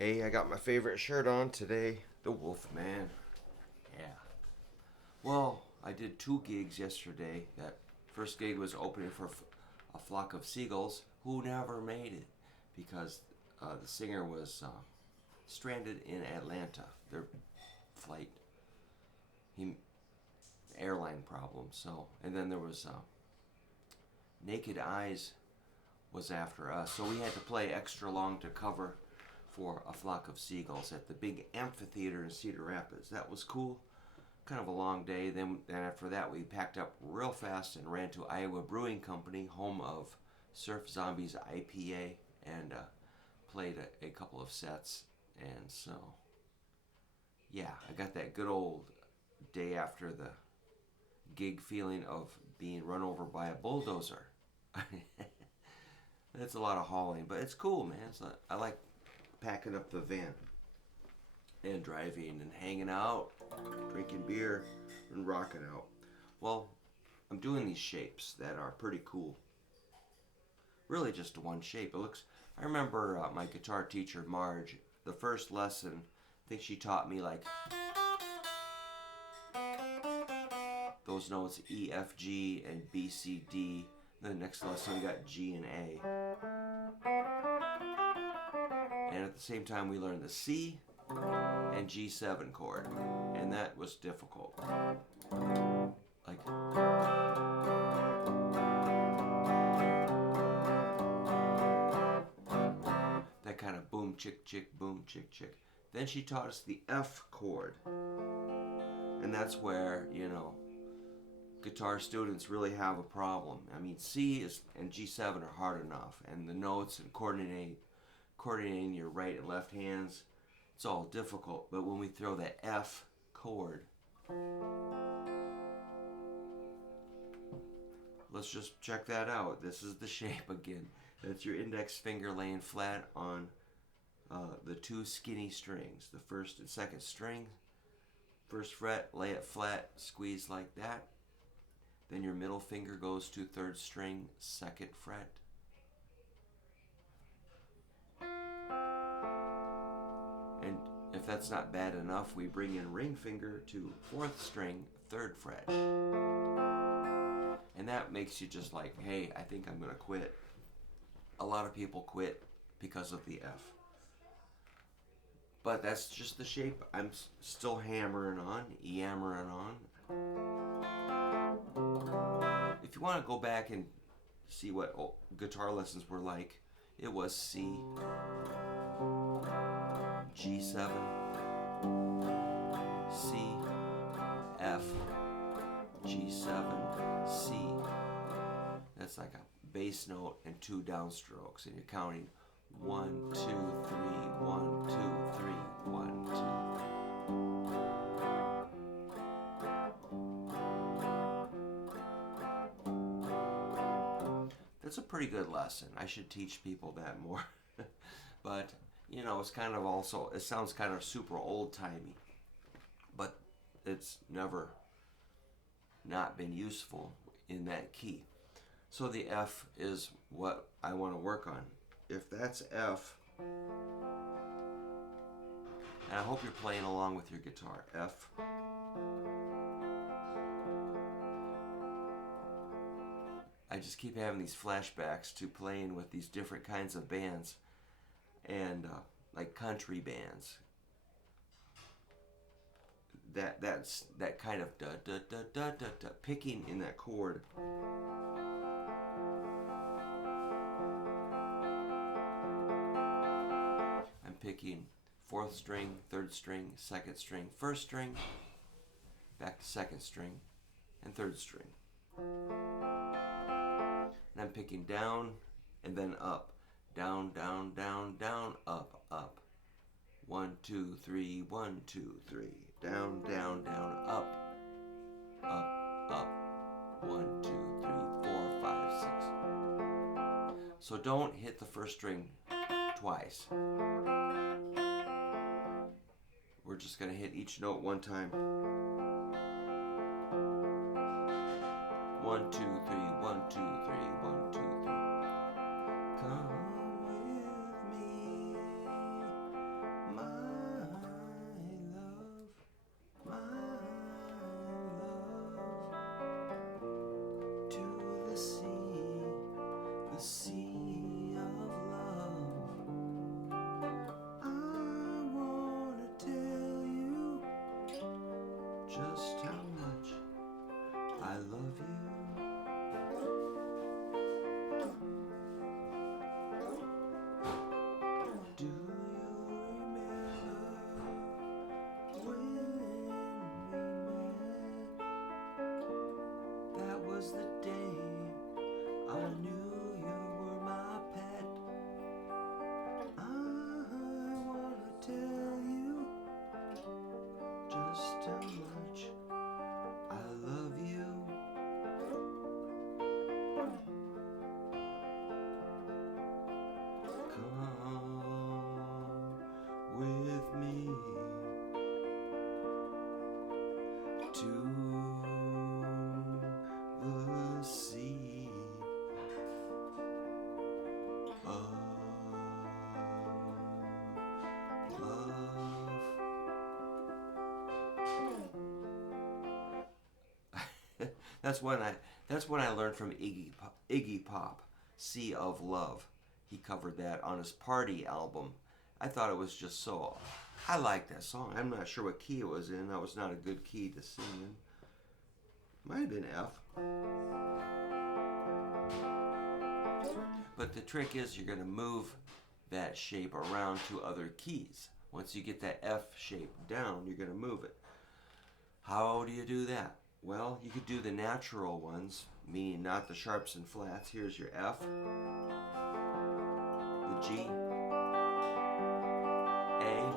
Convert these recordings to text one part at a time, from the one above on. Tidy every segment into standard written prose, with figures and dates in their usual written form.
Hey, I got my favorite shirt on today, the Wolfman. Yeah. Well, I did two gigs yesterday. That first gig was opening for a flock of seagulls who never made it because the singer was stranded in Atlanta. Their flight, he airline problems. So, and then there was Naked Eyes was after us, so we had to play extra long to cover for a flock of seagulls at the big amphitheater in Cedar Rapids. That was cool. Kind of a long day. Then after that, we packed up real fast and ran to Iowa Brewing Company, home of Surf Zombies IPA, and played a couple of sets. And so, yeah, I got that good old day after the gig feeling of being run over by a bulldozer. It's a lot of hauling, but it's cool, man. I like packing up the van and driving and hanging out, drinking beer, and rocking out. Well, I'm doing these shapes that are pretty cool. Really, just one shape. It looks. I remember my guitar teacher Marge. The first lesson, I think she taught me like those notes E, F, G, and B, C, D. Then the next lesson we got G and A. And at the same time we learned the C and G7 chord. And that was difficult. Like that kind of boom chick chick boom chick chick. Then she taught us the F chord. And that's where, guitar students really have a problem. I mean, and G7 are hard enough, and the notes and coordinating your right and left hands, it's all difficult. But when we throw that F chord, let's just check that out. This is the shape again. That's your index finger laying flat on the two skinny strings, the first and second string. First fret, lay it flat, squeeze like that. Then your middle finger goes to third string, second fret. And if that's not bad enough, we bring in ring finger to fourth string, third fret. And that makes you just like, hey, I think I'm going to quit. A lot of people quit because of the F. But that's just the shape I'm still hammering on, yammering on. If you want to go back and see what guitar lessons were like, it was C, G7, C, F, G7, C. That's like a bass note and two downstrokes, and you're counting 1, 2, 3, 1, 2, 3, 1, 2, 3. That's a pretty good lesson. I should teach people that more. But, it's kind of also, it sounds kind of super old-timey. But it's never not been useful in that key. So the F is what I want to work on. If that's F, and I hope you're playing along with your guitar, F, I just keep having these flashbacks to playing with these different kinds of bands and like country bands. That's that kind of da da da da da da picking in that chord. I'm picking fourth string, third string, second string, first string, back to second string, and third string. And I'm picking down and then up. Down, down, down, down, up, up. 1, 2, 3, 1, 2, 3. Down, down, down, up, up. 1, 2, 3, 4, 5, 6. So don't hit the first string twice. We're just going to hit each note one time. 1, 2, 3, 1, 2, 3, 1, 2, 3. Come with me That's when I learned from Iggy Pop, "Sea of Love." He covered that on his Party album. I thought it was just so. I like that song. I'm not sure what key it was in. That was not a good key to sing in. Might have been F. But the trick is you're going to move that shape around to other keys. Once you get that F shape down, you're going to move it. How do you do that? Well, you could do the natural ones, meaning not the sharps and flats. Here's your F, the G, A,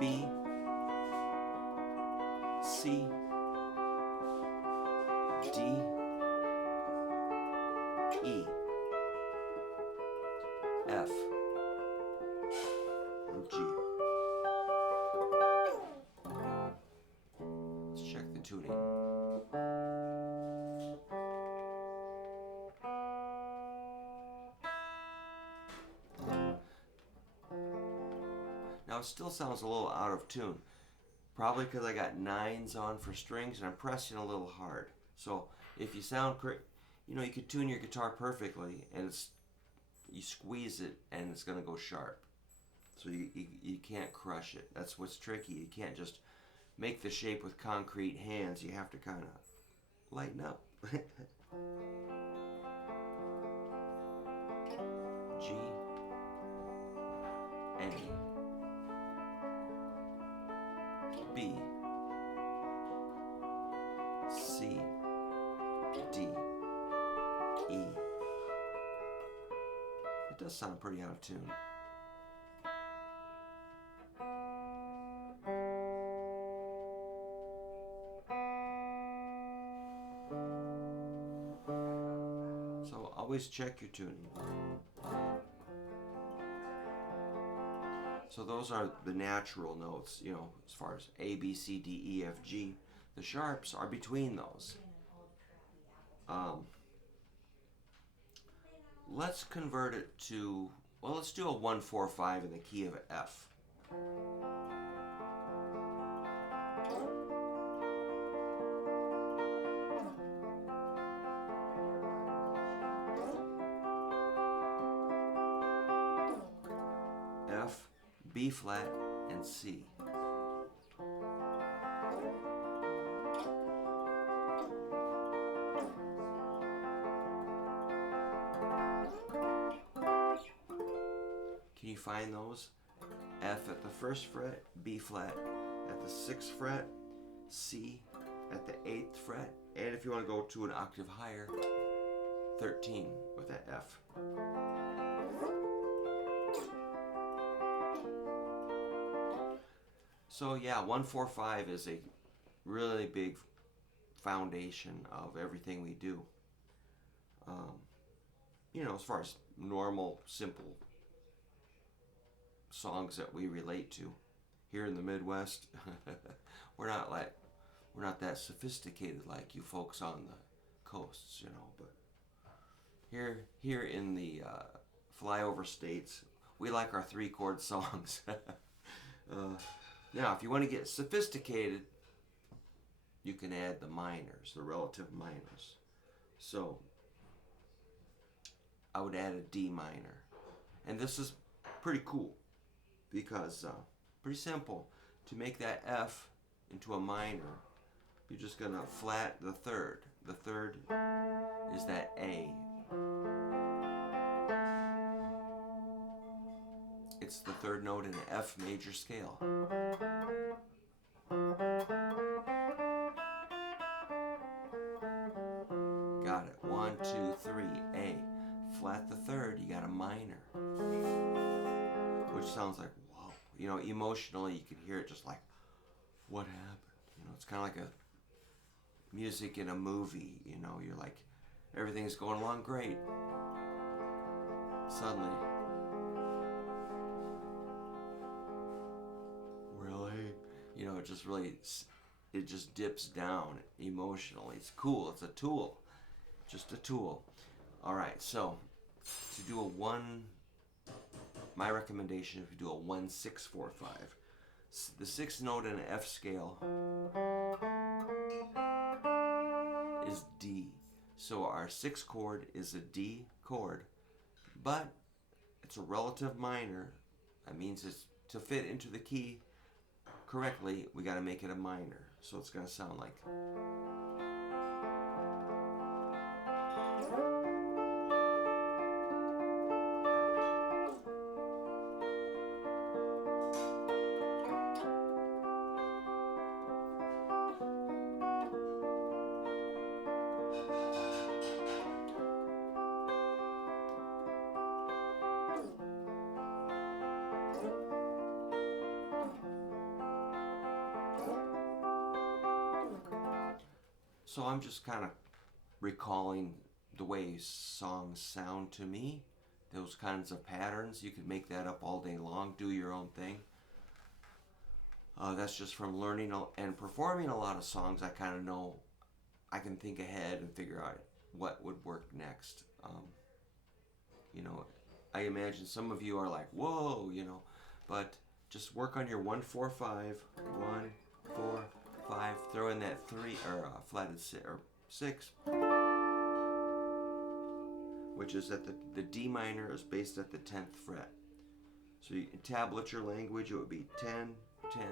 B, C, D, E, F, and G. Let's check the tuning. Now it still sounds a little out of tune. Probably because I got 9s on for strings and I'm pressing a little hard. So if you sound you could tune your guitar perfectly and you squeeze it and it's going to go sharp. So you can't crush it. That's what's tricky. You can't just make the shape with concrete hands. You have to kind of lighten up. G, A, B, C, D, E. It does sound pretty out of tune. So always check your tuning. So those are the natural notes, as far as A, B, C, D, E, F, G. The sharps are between those. Let's convert it to, let's do a 1-4-5 in the key of F. F, B flat, and C. Can you find those? F at the 1st fret, B flat at the 6th fret, C at the 8th fret, and if you want to go to an octave higher, 13 with that F. So yeah, 1-4-5 is a really big foundation of everything we do. As far as normal, simple songs that we relate to. Here in the Midwest, we're not that sophisticated like you folks on the coasts, but here in the flyover states, we like our 3-chord songs. Now, if you want to get sophisticated, you can add the minors, the relative minors. So I would add a D minor. And this is pretty cool because pretty simple. To make that F into a minor, you're just going to flat the 3rd. The 3rd is that A. It's the 3rd note in an F major scale. Got it. 1, 2, 3, A. Flat the 3rd, you got a minor. Which sounds like, whoa. Emotionally you can hear it just like, what happened? It's kind of like a music in a movie. You're like, everything's going along great. Suddenly, it just dips down emotionally. It's cool. It's a tool. Just a tool. All right, so to do my recommendation is to do a 1-6-4-5. The 6th note in an F scale is D. So our sixth chord is a D chord, but it's a relative minor. That means it's to fit into the key correctly, we got to make it a minor. So it's going to sound like. So I'm just kind of recalling the way songs sound to me. Those kinds of patterns. You could make that up all day long, do your own thing. That's just from learning and performing a lot of songs. I kind of know, I can think ahead and figure out what would work next. You know, I imagine some of you are like, whoa, you know, but just work on your 1 4 5, 1 4 5, throw in that 3 or flatted 6, which is at the D minor is based at the 10th fret. So in tablature language, it would be 10, 10,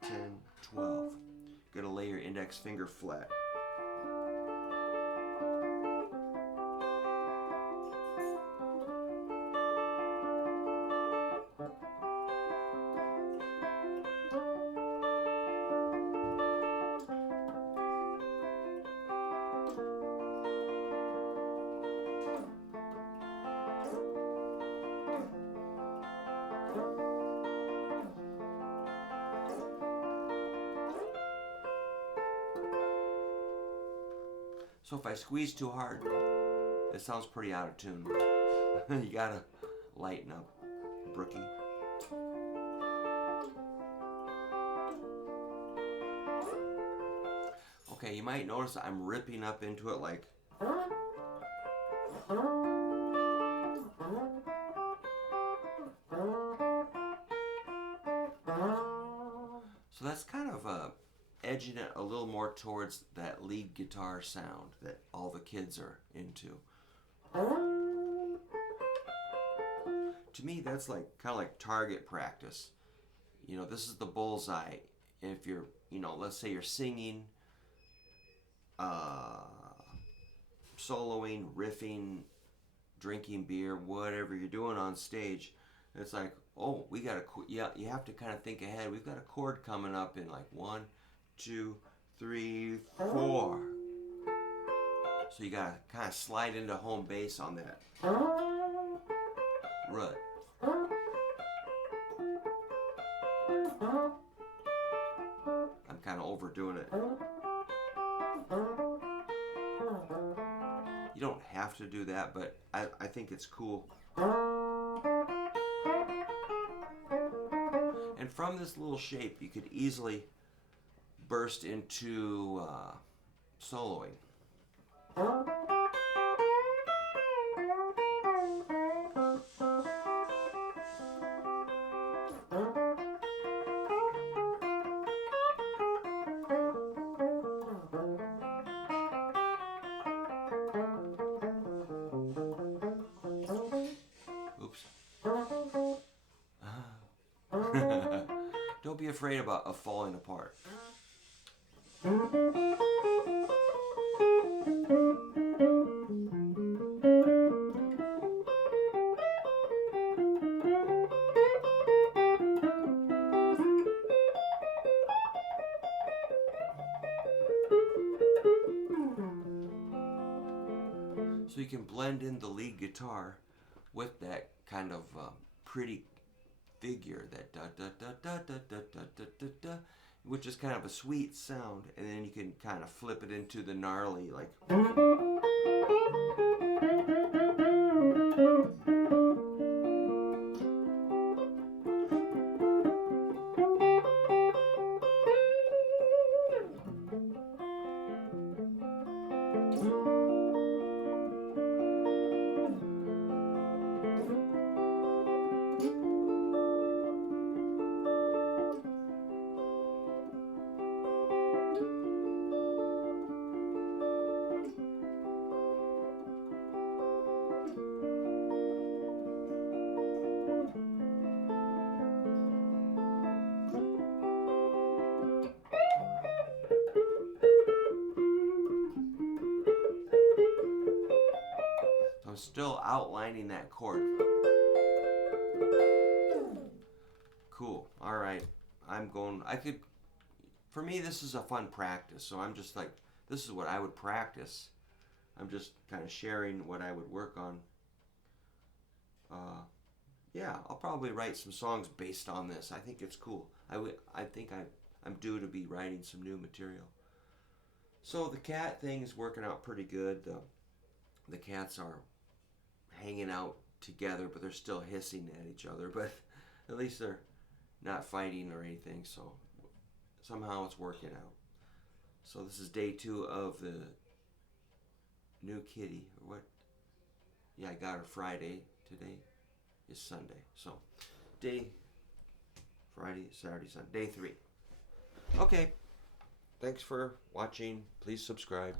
10, 12. You're gonna lay your index finger flat. So if I squeeze too hard, it sounds pretty out of tune. You gotta lighten up, Brookie. Okay, you might notice I'm ripping up into it like. So that's kind of edging it a little more towards that lead guitar sound that all the kids are into. To me, that's like kind of like target practice. You know, this is the bullseye. If you're, you know, let's say you're singing, soloing, riffing, drinking beer, whatever you're doing on stage, it's like, oh, we got yeah, you have to kind of think ahead. We've got a chord coming up in like 1, 2, 3, 4. So you gotta kind of slide into home base on that root. I'm kind of overdoing it. You don't have to do that, but I think it's cool. And from this little shape, you could easily burst into soloing. Oops. Don't be afraid of falling apart. So you can blend in the lead guitar with that kind of pretty figure, that da da da da da da da da da da, which is kind of a sweet sound, and then you can kind of flip it into the gnarly, like. still outlining that chord. Cool. All right. For me, this is a fun practice. So I'm just like, this is what I would practice. I'm just kind of sharing what I would work on. Yeah, I'll probably write some songs based on this. I think it's cool. I think I'm due to be writing some new material. So the cat thing is working out pretty good. The cats are hanging out together, but they're still hissing at each other. But at least they're not fighting or anything. So somehow it's working out. So this is day 2 of the new kitty. Or what? Yeah, I got her Friday. Today is Sunday. So Friday, Saturday, Sunday. Day 3. Okay. Thanks for watching. Please subscribe.